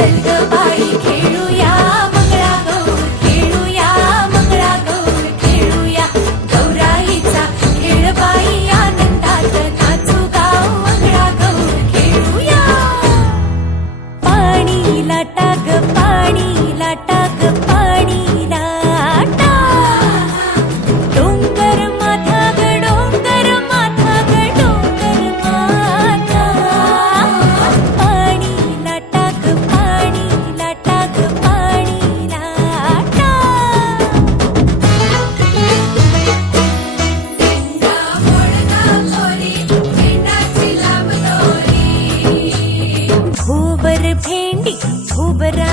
चल ग बाई खेळूया मंगळागौर खेळूया मंगळागौर खेळूया गौराईचा खेळ बाई आनंदात नाचू गाव मंगळागौर खेळूया पाणी लाटा ग पाणी लाटा ग पाणी लाटा डोंगर माथा ग डोंगर माथा ग डोंगर माथा पाणी लाटा ग पाणी लाटा ग पाणी लाटा भोवर भेंडी भोवरा